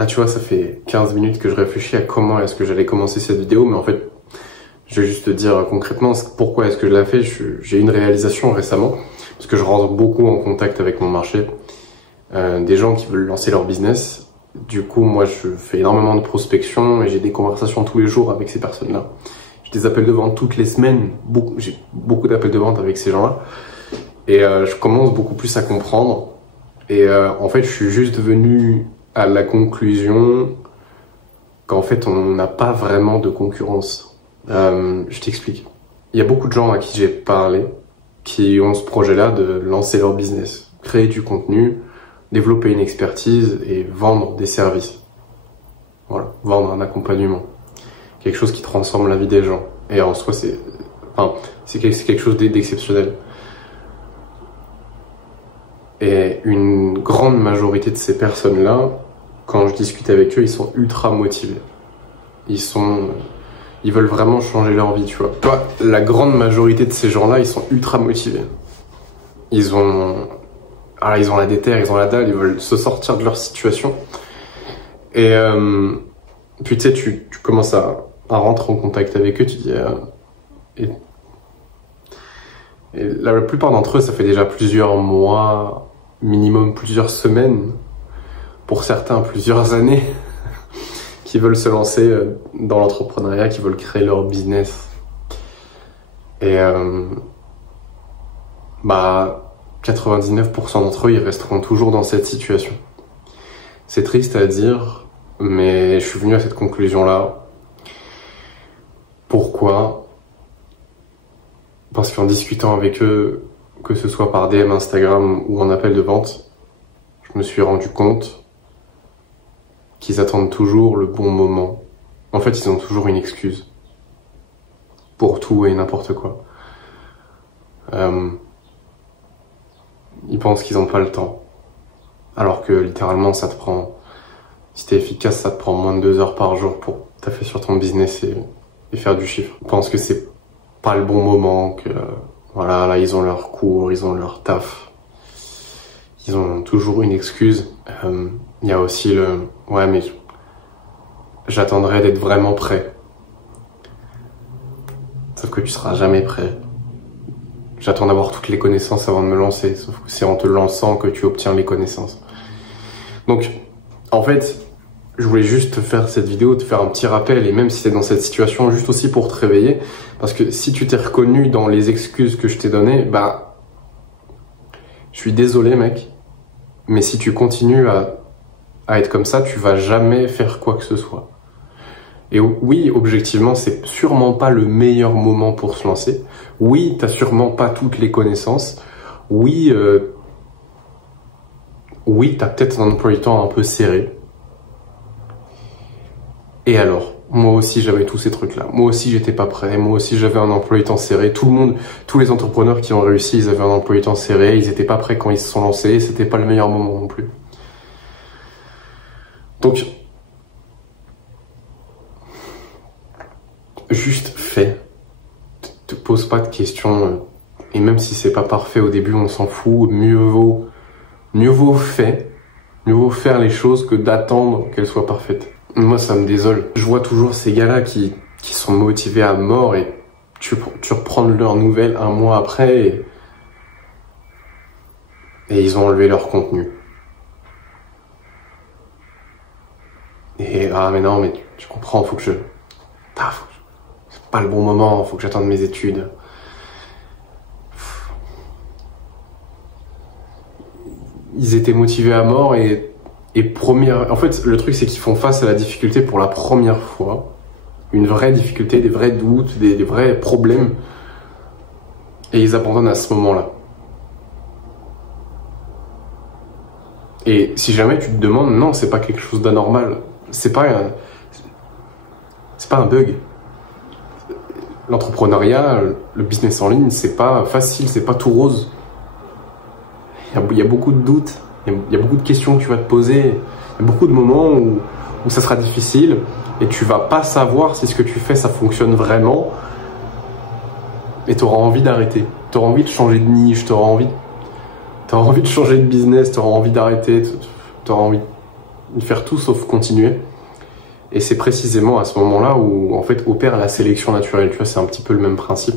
Là, tu vois, ça fait 15 minutes que je réfléchis à comment est-ce que j'allais commencer cette vidéo, mais en fait, je vais juste te dire concrètement pourquoi est-ce que je l'ai fait. J'ai eu une réalisation récemment, parce que je rentre beaucoup en contact avec mon marché, des gens qui veulent lancer leur business. Du coup, moi, je fais énormément de prospection et j'ai des conversations tous les jours avec ces personnes-là. J'ai des appels de vente toutes les semaines, j'ai beaucoup d'appels de vente avec ces gens-là. Et je commence beaucoup plus à comprendre. Et en fait, je suis juste venu à la conclusion qu'en fait, on n'a pas vraiment de concurrence. Je t'explique. Il y a beaucoup de gens à qui j'ai parlé qui ont ce projet-là de lancer leur business, créer du contenu, développer une expertise et vendre des services. Voilà, vendre un accompagnement. Quelque chose qui transforme la vie des gens. Et en soi, c'est quelque chose d'exceptionnel. Et une grande majorité de ces personnes-là, quand je discute avec eux, ils sont ultra motivés. Ils veulent vraiment changer leur vie, tu vois. Toi, la grande majorité de ces gens-là, ils sont ultra motivés. Ils ont la déterre, ils ont la dalle, ils veulent se sortir de leur situation. Et puis tu sais, tu commences à rentrer en contact avec eux, tu dis... et la plupart d'entre eux, ça fait déjà plusieurs mois, minimum plusieurs semaines, pour certains plusieurs années, qui veulent se lancer dans l'entrepreneuriat, qui veulent créer leur business. Et 99% d'entre eux, ils resteront toujours dans cette situation. C'est triste à dire, mais je suis venu à cette conclusion-là. Pourquoi ? Parce qu'en discutant avec eux, que ce soit par DM Instagram ou en appel de vente, je me suis rendu compte qu'ils attendent toujours le bon moment. En fait, ils ont toujours une excuse pour tout et n'importe quoi. Ils pensent qu'ils n'ont pas le temps. Alors que littéralement, ça te prend... Si t'es efficace, ça te prend moins de 2 heures par jour pour taffer sur ton business et faire du chiffre. Ils pensent que c'est pas le bon moment, que voilà, là ils ont leur cours, ils ont leur taf. Ils ont toujours une excuse. Il y a aussi le... Ouais, mais j'attendrai d'être vraiment prêt. Sauf que tu seras jamais prêt. J'attends d'avoir toutes les connaissances avant de me lancer. Sauf que c'est en te lançant que tu obtiens les connaissances. Donc, en fait, je voulais juste te faire cette vidéo, te faire un petit rappel, et même si t'es dans cette situation, juste aussi pour te réveiller. Parce que si tu t'es reconnu dans les excuses que je t'ai données, je suis désolé mec, mais si tu continues à être comme ça, tu vas jamais faire quoi que ce soit. Et oui, objectivement, c'est sûrement pas le meilleur moment pour se lancer. Oui, t'as sûrement pas toutes les connaissances. Oui, t'as peut-être un emploi du temps un peu serré. Et alors, moi aussi j'avais tous ces trucs-là. Moi aussi j'étais pas prêt. Moi aussi j'avais un emploi du temps serré. Tout le monde, tous les entrepreneurs qui ont réussi, ils avaient un emploi du temps serré. Ils étaient pas prêts quand ils se sont lancés. C'était pas le meilleur moment non plus. Donc, juste fais. Te pose pas de questions. Et même si c'est pas parfait au début, on s'en fout. Mieux vaut faire. Mieux vaut faire les choses que d'attendre qu'elles soient parfaites. Moi, ça me désole. Je vois toujours ces gars-là qui sont motivés à mort et tu reprends leurs nouvelles un mois après et ils ont enlevé leur contenu. Et mais non, mais tu comprends, faut que c'est pas le bon moment, faut que j'attende mes études. Ils étaient motivés à mort en fait, le truc, c'est qu'ils font face à la difficulté pour la première fois. Une vraie difficulté, des vrais doutes, des vrais problèmes. Et ils abandonnent à ce moment-là. Et si jamais tu te demandes, non, c'est pas quelque chose d'anormal. C'est pas un bug. L'entrepreneuriat, le business en ligne, c'est pas facile, c'est pas tout rose. Il y a beaucoup de doutes. Il y a beaucoup de questions que tu vas te poser, il y a beaucoup de moments où ça sera difficile et tu vas pas savoir si ce que tu fais ça fonctionne vraiment et tu auras envie d'arrêter, tu auras envie de changer de niche, tu auras envie de changer de business, tu auras envie d'arrêter, tu auras envie faire tout sauf continuer. Et c'est précisément à ce moment-là où en fait opère la sélection naturelle. Tu vois, c'est un petit peu le même principe.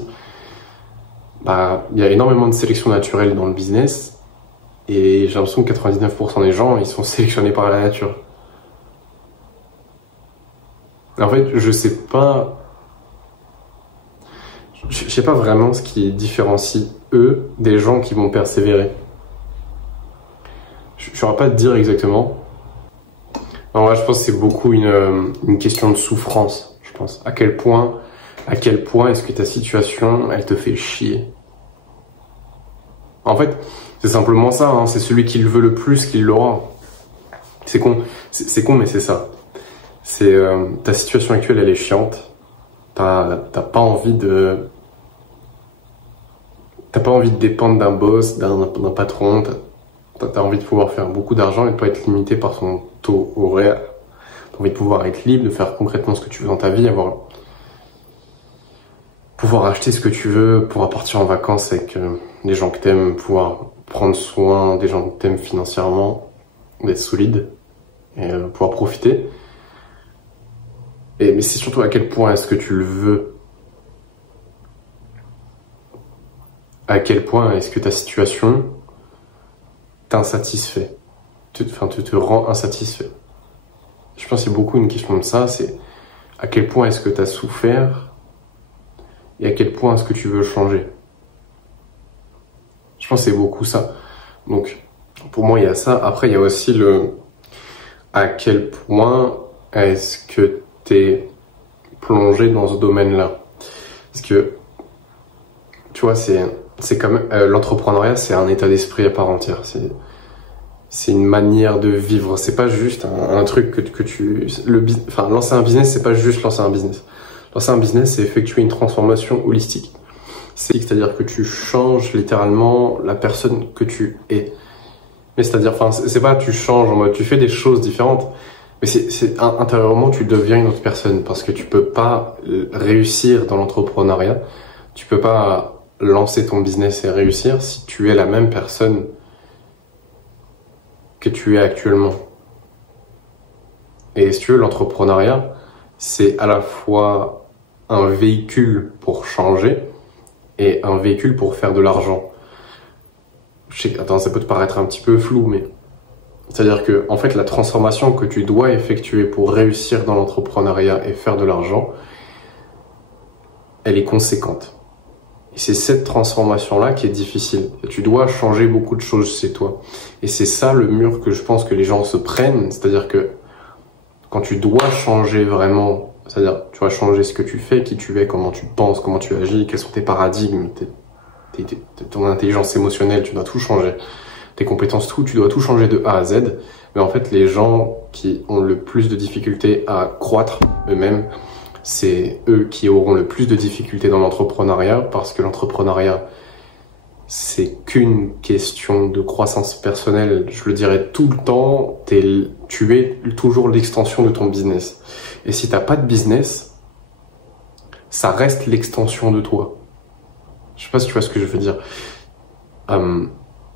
Bah, il y a énormément de sélection naturelle dans le business et j'ai l'impression que 99% des gens, ils sont sélectionnés par la nature. En fait, je sais pas vraiment ce qui différencie eux des gens qui vont persévérer. Je ne saurais pas te dire exactement. En vrai, je pense que c'est beaucoup une question de souffrance, je pense. À quel point est-ce que ta situation, elle te fait chier? En fait, c'est simplement ça, hein. C'est celui qui le veut le plus qui l'aura. C'est con, mais c'est ça. C'est ta situation actuelle, elle est chiante. T'as pas envie de dépendre d'un boss, d'un patron. T'as envie de pouvoir faire beaucoup d'argent et de pas être limité par son taux horaire. T'as envie de pouvoir être libre, de faire concrètement ce que tu veux dans ta vie, pouvoir acheter ce que tu veux, pouvoir partir en vacances avec des gens que t'aimes, pouvoir prendre soin des gens que t'aimes financièrement, d'être solide et pouvoir profiter. Mais c'est surtout à quel point est-ce que tu le veux. À quel point est-ce que ta situation t'insatisfait, te rend insatisfait. Je pense que c'est beaucoup une question de ça, c'est à quel point est-ce que tu as souffert et à quel point est-ce que tu veux changer. Je pense que c'est beaucoup ça. Donc, pour moi, il y a ça. Après, il y a aussi à quel point est-ce que tu es plongé dans ce domaine-là. Parce que, tu vois, c'est comme l'entrepreneuriat, c'est un état d'esprit à part entière. C'est une manière de vivre. C'est pas juste un truc que tu... lancer un business, c'est pas juste lancer un business. Lancer un business, c'est effectuer une transformation holistique. C'est-à-dire que tu changes littéralement la personne que tu es. Mais c'est-à-dire, c'est pas tu changes en mode tu fais des choses différentes, mais intérieurement tu deviens une autre personne parce que tu peux pas réussir dans l'entrepreneuriat. Tu peux pas lancer ton business et réussir si tu es la même personne que tu es actuellement. Et si tu veux, l'entrepreneuriat, c'est à la fois un véhicule pour changer et un véhicule pour faire de l'argent. Attends, ça peut te paraître un petit peu flou, mais c'est-à-dire que, en fait, la transformation que tu dois effectuer pour réussir dans l'entrepreneuriat et faire de l'argent, elle est conséquente. Et c'est cette transformation-là qui est difficile. Tu dois changer beaucoup de choses chez toi. Et c'est ça le mur que je pense que les gens se prennent. C'est-à-dire que quand tu dois changer vraiment, c'est-à-dire tu dois changer ce que tu fais, qui tu es, comment tu penses, comment tu agis, quels sont tes paradigmes, ton intelligence émotionnelle, tu dois tout changer. Tes compétences, tout, tu dois tout changer de A à Z. Mais en fait, les gens qui ont le plus de difficultés à croître eux-mêmes, c'est eux qui auront le plus de difficultés dans l'entrepreneuriat parce que l'entrepreneuriat, c'est qu'une question de croissance personnelle. Je le dirais tout le temps, tu es toujours l'extension de ton business. Et si t'as pas de business, ça reste l'extension de toi. Je sais pas si tu vois ce que je veux dire.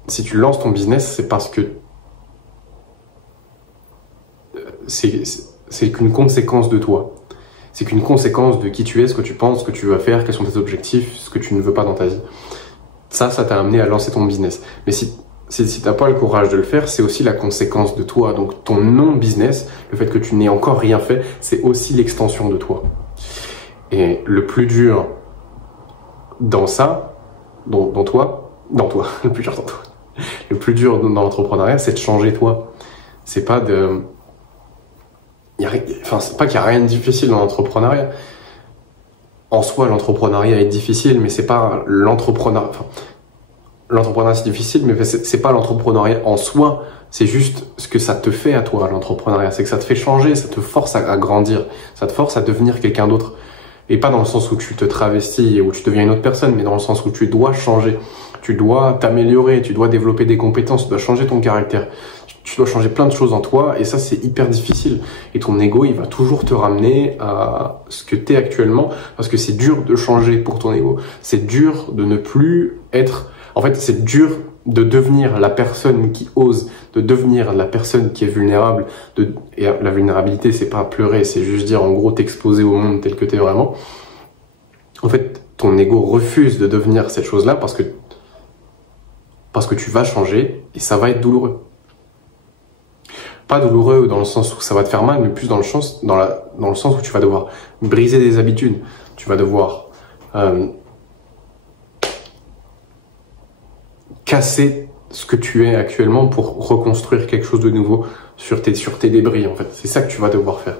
Si tu lances ton business, c'est parce que c'est qu'une conséquence de toi. C'est qu'une conséquence de qui tu es, ce que tu penses, ce que tu vas faire, quels sont tes objectifs, ce que tu ne veux pas dans ta vie. Ça t'a amené à lancer ton business. Mais si t'as pas le courage de le faire, c'est aussi la conséquence de toi. Donc ton non-business, le fait que tu n'aies encore rien fait, c'est aussi l'extension de toi. Et le plus dur dans ça, dans toi, le plus dur dans toi. Le plus dur dans l'entrepreneuriat, c'est de changer toi. C'est pas de... c'est pas qu'il y a rien de difficile dans l'entrepreneuriat. En soi, l'entrepreneuriat est difficile, mais c'est pas l'entrepreneuriat. L'entrepreneuriat c'est difficile, mais c'est pas l'entrepreneuriat en soi. C'est juste ce que ça te fait à toi, l'entrepreneuriat. C'est que ça te fait changer, ça te force à grandir, ça te force à devenir quelqu'un d'autre. Et pas dans le sens où tu te travestis et où tu deviens une autre personne, mais dans le sens où tu dois changer. Tu dois t'améliorer, tu dois développer des compétences, tu dois changer ton caractère. Tu dois changer plein de choses en toi et ça c'est hyper difficile. Et ton ego il va toujours te ramener à ce que tu es actuellement parce que c'est dur de changer pour ton ego. C'est dur de ne plus être... En fait, c'est dur de devenir la personne qui ose, de devenir la personne qui est vulnérable. Et la vulnérabilité, c'est pas pleurer, c'est juste dire, en gros, t'exposer au monde tel que t'es vraiment. En fait, ton ego refuse de devenir cette chose-là parce que tu vas changer et ça va être douloureux. Pas douloureux dans le sens où ça va te faire mal, mais plus dans le sens où tu vas devoir briser des habitudes. Tu vas devoir casser ce que tu es actuellement pour reconstruire quelque chose de nouveau sur tes débris, en fait. C'est ça que tu vas devoir faire.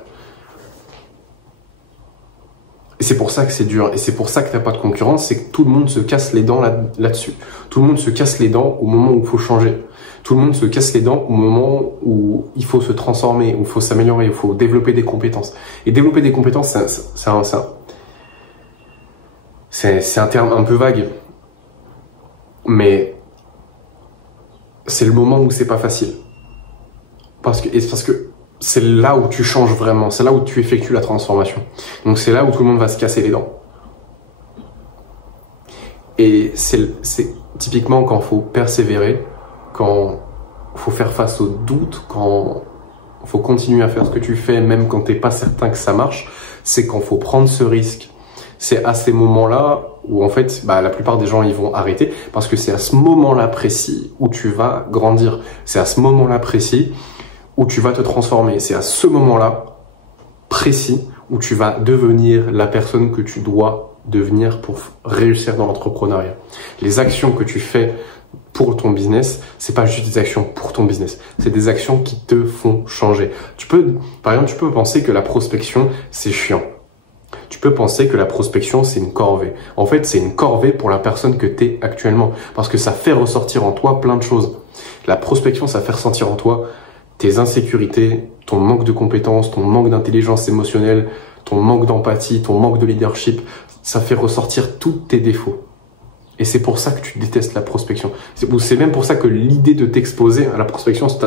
Et c'est pour ça que c'est dur, et c'est pour ça que t'as pas de concurrence, c'est que tout le monde se casse les dents là-dessus. Tout le monde se casse les dents au moment où il faut changer. Tout le monde se casse les dents au moment où il faut se transformer, où il faut s'améliorer, où il faut développer des compétences. Et développer des compétences, c'est un terme un peu vague. Mais c'est le moment où c'est pas facile. Parce que c'est là où tu changes vraiment, c'est là où tu effectues la transformation. Donc c'est là où tout le monde va se casser les dents. Et c'est typiquement quand il faut persévérer, quand il faut faire face aux doutes, quand il faut continuer à faire ce que tu fais, même quand tu n'es pas certain que ça marche, c'est quand il faut prendre ce risque. C'est à ces moments-là où en fait, la plupart des gens ils vont arrêter parce que c'est à ce moment-là précis où tu vas grandir. C'est à ce moment-là précis où tu vas te transformer. C'est à ce moment-là précis où tu vas devenir la personne que tu dois devenir pour réussir dans l'entrepreneuriat. Les actions que tu fais pour ton business, c'est pas juste des actions pour ton business, c'est des actions qui te font changer. Par exemple, tu peux penser que la prospection, c'est chiant. Tu peux penser que la prospection, c'est une corvée. En fait, c'est une corvée pour la personne que tu es actuellement parce que ça fait ressortir en toi plein de choses. La prospection, ça fait ressentir en toi tes insécurités, ton manque de compétences, ton manque d'intelligence émotionnelle, ton manque d'empathie, ton manque de leadership. Ça fait ressortir tous tes défauts. Et c'est pour ça que tu détestes la prospection. C'est même pour ça que l'idée de t'exposer à la prospection, si tu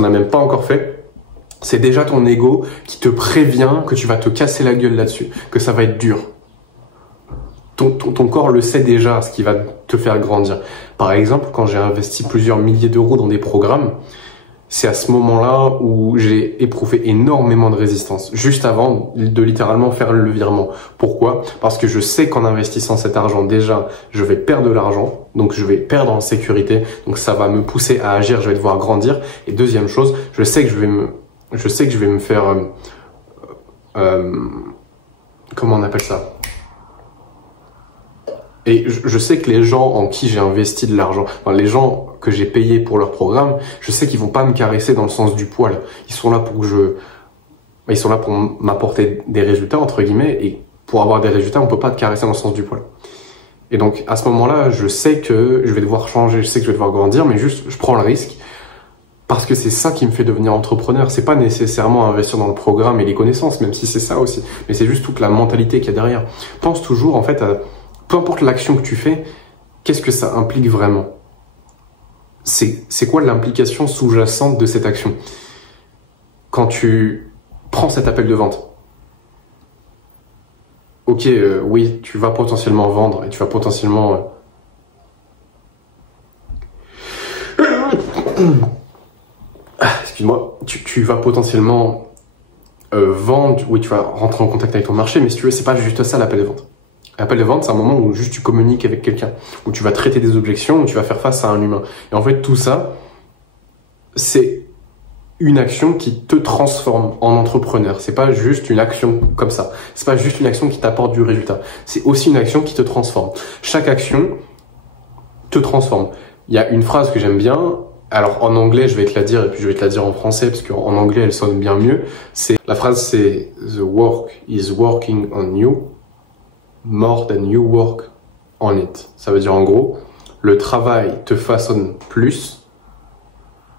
n'en as même pas encore fait, c'est déjà ton ego qui te prévient que tu vas te casser la gueule là-dessus, que ça va être dur. Ton corps le sait déjà, ce qui va te faire grandir. Par exemple, quand j'ai investi plusieurs milliers d'euros dans des programmes, c'est à ce moment-là où j'ai éprouvé énormément de résistance, juste avant de littéralement faire le virement. Pourquoi? Parce que je sais qu'en investissant cet argent, déjà, je vais perdre de l'argent, donc je vais perdre en sécurité, donc ça va me pousser à agir, je vais devoir grandir. Et deuxième chose, je sais que je vais me faire... comment on appelle ça? Et je sais que les gens en qui j'ai investi de l'argent, enfin, les gens que j'ai payés pour leur programme, je sais qu'ils vont pas me caresser dans le sens du poil. Ils sont là pour m'apporter des résultats, entre guillemets, et pour avoir des résultats, on peut pas te caresser dans le sens du poil. Et donc, à ce moment-là, je sais que je vais devoir changer, je sais que je vais devoir grandir, mais juste, je prends le risque. Parce que c'est ça qui me fait devenir entrepreneur. C'est pas nécessairement investir dans le programme et les connaissances, même si c'est ça aussi. Mais c'est juste toute la mentalité qu'il y a derrière. Pense toujours, en fait, à peu importe l'action que tu fais, qu'est-ce que ça implique vraiment? C'est quoi l'implication sous-jacente de cette action? Quand tu prends cet appel de vente, ok, oui, tu vas potentiellement vendre et tu vas potentiellement... excuse-moi, tu vas potentiellement vendre, oui, tu vas rentrer en contact avec ton marché, mais si tu veux, c'est pas juste ça l'appel de vente. L'appel de vente, c'est un moment où juste tu communiques avec quelqu'un, où tu vas traiter des objections, où tu vas faire face à un humain. Et en fait, tout ça, c'est une action qui te transforme en entrepreneur. C'est pas juste une action comme ça. C'est pas juste une action qui t'apporte du résultat. C'est aussi une action qui te transforme. Chaque action te transforme. Il y a une phrase que j'aime bien. Alors en anglais, je vais te la dire et puis je vais te la dire en français parce qu'en anglais, elle sonne bien mieux. La phrase, c'est "The work is working on you more than you work on it". Ça veut dire en gros, le travail te façonne plus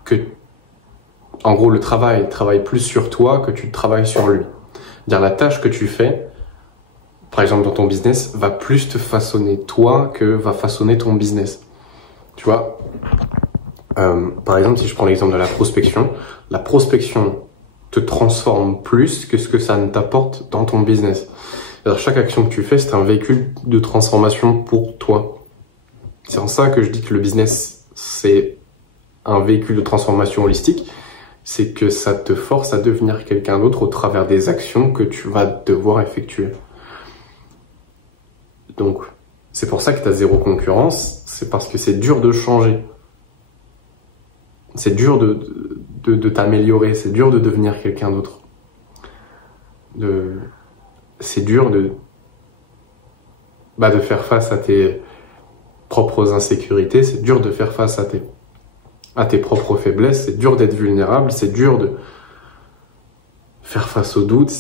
que... En gros, le travail travaille plus sur toi que tu travailles sur lui. C'est-à-dire la tâche que tu fais, par exemple dans ton business, va plus te façonner toi que va façonner ton business. Tu vois, par exemple, si je prends l'exemple de la prospection te transforme plus que ce que ça ne t'apporte dans ton business. Alors, chaque action que tu fais, c'est un véhicule de transformation pour toi. C'est en ça que je dis que le business, c'est un véhicule de transformation holistique. C'est que ça te force à devenir quelqu'un d'autre au travers des actions que tu vas devoir effectuer. Donc, c'est pour ça que tu as zéro concurrence, c'est parce que c'est dur de changer. C'est dur de t'améliorer, c'est dur de devenir quelqu'un d'autre. C'est dur de faire face à tes propres insécurités, c'est dur de faire face à tes propres faiblesses, c'est dur d'être vulnérable, c'est dur de faire face aux doutes,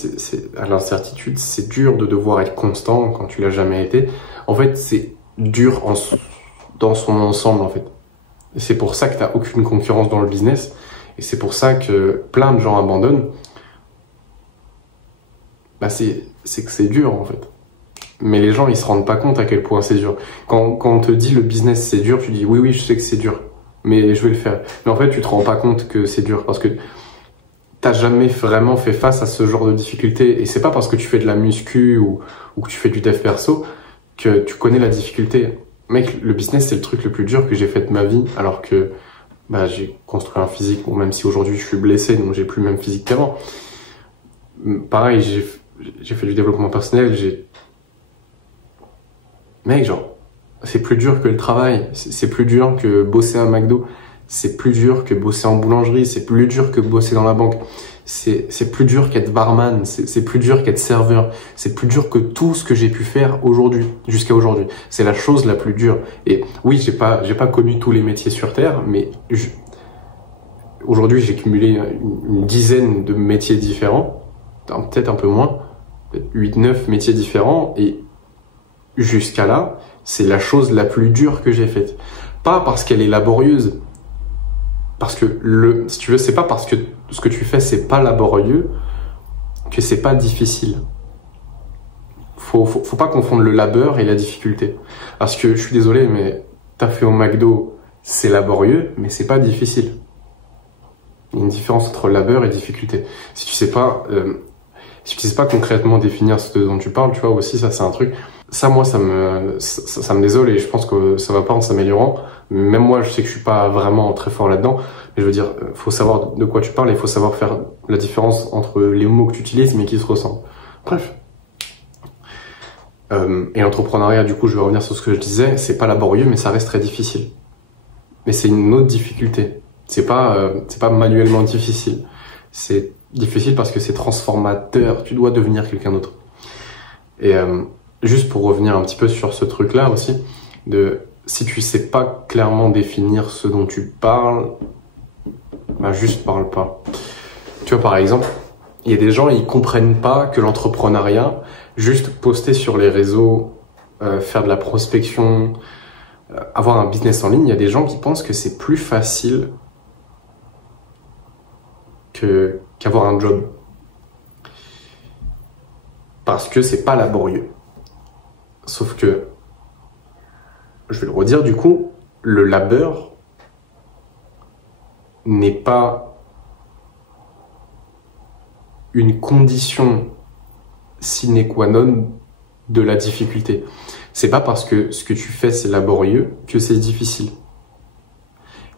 à l'incertitude, c'est dur de devoir être constant quand tu l'as jamais été. En fait, c'est dur dans son ensemble, en fait. Et c'est pour ça que tu n'as aucune concurrence dans le business, et c'est pour ça que plein de gens abandonnent. C'est que c'est dur, en fait. Mais les gens, ils se rendent pas compte à quel point c'est dur. Quand on te dit le business c'est dur, tu dis oui, je sais que c'est dur, mais je vais le faire. Mais en fait, tu te rends pas compte que c'est dur parce que t'as jamais vraiment fait face à ce genre de difficulté. Et c'est pas parce que tu fais de la muscu ou que tu fais du dev perso que tu connais la difficulté. Mec, le business, c'est le truc le plus dur que j'ai fait de ma vie, alors que j'ai construit un physique, bon, même si aujourd'hui je suis blessé, donc j'ai plus le même physique qu'avant. Pareil, j'ai fait du développement personnel, Mec, genre, c'est plus dur que le travail, c'est plus dur que bosser à McDo, c'est plus dur que bosser en boulangerie, c'est plus dur que bosser dans la banque, c'est plus dur qu'être barman, c'est plus dur qu'être serveur, c'est plus dur que tout ce que j'ai pu faire aujourd'hui, jusqu'à aujourd'hui. C'est la chose la plus dure. Et oui, j'ai pas connu tous les métiers sur Terre, mais aujourd'hui, j'ai cumulé une dizaine de métiers différents, peut-être un peu moins, 8-9 métiers différents, et jusqu'à là, c'est la chose la plus dure que j'ai faite. Pas parce qu'elle est laborieuse, parce que si tu veux, c'est pas parce que ce que tu fais c'est pas laborieux que c'est pas difficile. Faut pas confondre le labeur et la difficulté. Parce que je suis désolé, mais taffer au McDo, c'est laborieux, mais c'est pas difficile. Il y a une différence entre labeur et difficulté. Si tu sais pas concrètement définir ce dont tu parles, tu vois aussi, ça c'est un truc. Ça, moi, ça me désole et je pense que ça va pas en s'améliorant. Même moi, je sais que je suis pas vraiment très fort là-dedans. Mais je veux dire, faut savoir de quoi tu parles et il faut savoir faire la différence entre les mots que tu utilises mais qui se ressemblent. Bref. Et l'entrepreneuriat, du coup, je vais revenir sur ce que je disais, c'est pas laborieux, mais ça reste très difficile. Mais c'est une autre difficulté. C'est pas manuellement difficile. C'est difficile parce que c'est transformateur. Tu dois devenir quelqu'un d'autre. Et juste pour revenir un petit peu sur ce truc-là aussi, si tu sais pas clairement définir ce dont tu parles, juste parle pas. Tu vois, par exemple, il y a des gens, ils comprennent pas que l'entrepreneuriat, juste poster sur les réseaux, faire de la prospection, avoir un business en ligne, il y a des gens qui pensent que c'est plus facile qu'avoir un job. Parce que c'est pas laborieux. Sauf que, je vais le redire du coup, le labeur n'est pas une condition sine qua non de la difficulté. C'est pas parce que ce que tu fais c'est laborieux que c'est difficile.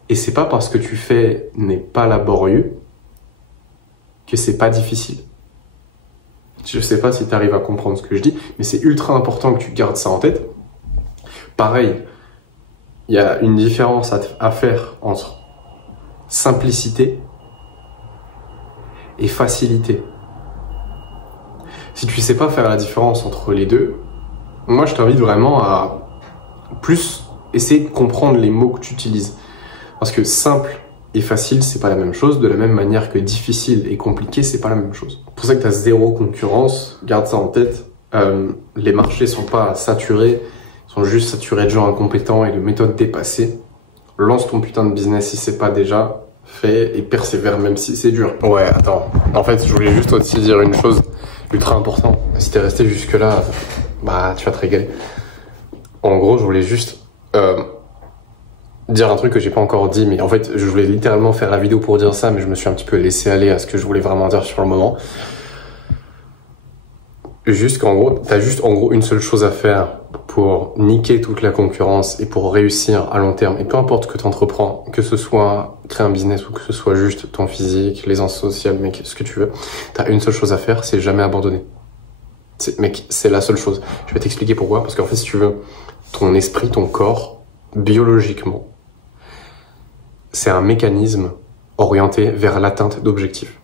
Et c'est pas parce que tu fais n'est pas laborieux que c'est pas difficile. Je sais pas si tu arrives à comprendre ce que je dis, mais c'est ultra important que tu gardes ça en tête. Pareil, il y a une différence à faire entre simplicité et facilité. Si tu sais pas faire la différence entre les deux, moi je t'invite vraiment à plus essayer de comprendre les mots que tu utilises. Parce que simple et facile, c'est pas la même chose, de la même manière que difficile et compliqué, c'est pas la même chose. C'est pour ça que tu as zéro concurrence, garde ça en tête. Les marchés sont pas saturés, ils sont juste saturés de gens incompétents et de méthodes dépassées. Lance ton putain de business si c'est pas déjà fait et persévère même si c'est dur. Ouais, attends. En fait, je voulais juste aussi dire une chose ultra importante. Si t'es resté jusque là, tu vas te régaler. En gros, je voulais juste dire un truc que j'ai pas encore dit, mais en fait, je voulais littéralement faire la vidéo pour dire ça, mais je me suis un petit peu laissé aller à ce que je voulais vraiment dire sur le moment. Juste qu'en gros, t'as juste en gros une seule chose à faire pour niquer toute la concurrence et pour réussir à long terme. Et peu importe que tu entreprends, que ce soit créer un business ou que ce soit juste ton physique, les aisances sociales, mec, ce que tu veux, t'as une seule chose à faire, c'est jamais abandonner. Mec, c'est la seule chose. Je vais t'expliquer pourquoi. Parce qu'en fait, si tu veux, ton esprit, ton corps, biologiquement, c'est un mécanisme orienté vers l'atteinte d'objectifs.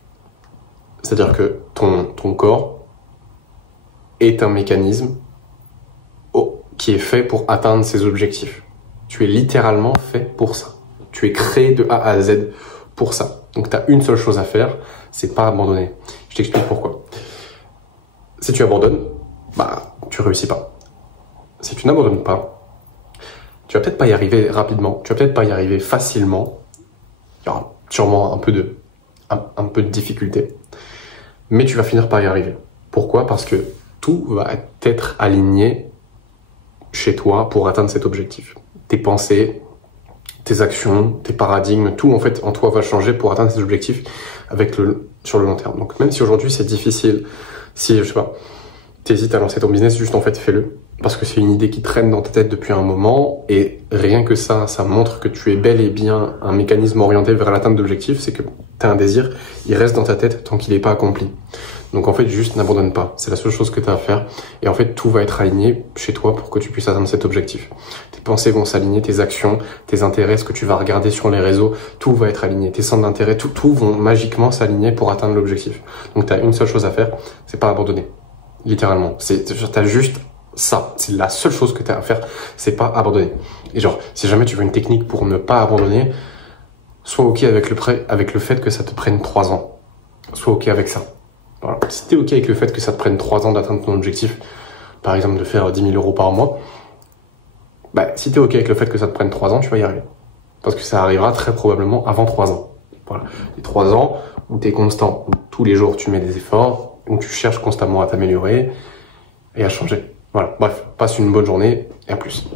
C'est-à-dire que ton corps est un mécanisme qui est fait pour atteindre ses objectifs. Tu es littéralement fait pour ça. Tu es créé de A à Z pour ça. Donc tu as une seule chose à faire, c'est pas abandonner. Je t'explique pourquoi. Si tu abandonnes, bah tu réussis pas. Si tu n'abandonnes pas, tu vas peut-être pas y arriver rapidement, tu vas peut-être pas y arriver facilement. Il y aura sûrement un peu de difficulté, mais tu vas finir par y arriver. Pourquoi? Parce que tout va être aligné chez toi pour atteindre cet objectif. Tes pensées, tes actions, tes paradigmes, tout en fait en toi va changer pour atteindre cet objectif sur le long terme. Donc même si aujourd'hui c'est difficile, si je sais pas, t'hésites à lancer ton business, juste en fait fais-le. Parce que c'est une idée qui traîne dans ta tête depuis un moment et rien que ça montre que tu es bel et bien un mécanisme orienté vers l'atteinte d'objectifs, c'est que tu as un désir, il reste dans ta tête tant qu'il n'est pas accompli. Donc en fait, juste n'abandonne pas. C'est la seule chose que tu as à faire. Et en fait, tout va être aligné chez toi pour que tu puisses atteindre cet objectif. Tes pensées vont s'aligner, tes actions, tes intérêts, ce que tu vas regarder sur les réseaux, tout va être aligné. Tes centres d'intérêt, tout vont magiquement s'aligner pour atteindre l'objectif. Donc tu as une seule chose à faire, c'est pas abandonner. Littéralement. T'as juste ça. C'est la seule chose que tu as à faire, c'est pas abandonner. Et genre, si jamais tu veux une technique pour ne pas abandonner, sois ok avec le fait que ça te prenne 3 ans. Sois ok avec ça. Voilà. Si t'es ok avec le fait que ça te prenne 3 ans d'atteindre ton objectif, par exemple de faire 10 000 € par mois, bah, si t'es ok avec le fait que ça te prenne 3 ans, tu vas y arriver. Parce que ça arrivera très probablement avant 3 ans. Voilà. Les 3 ans où t'es constant, où tous les jours tu mets des efforts, où tu cherches constamment à t'améliorer et à changer. Voilà. Bref, passe une bonne journée et à plus.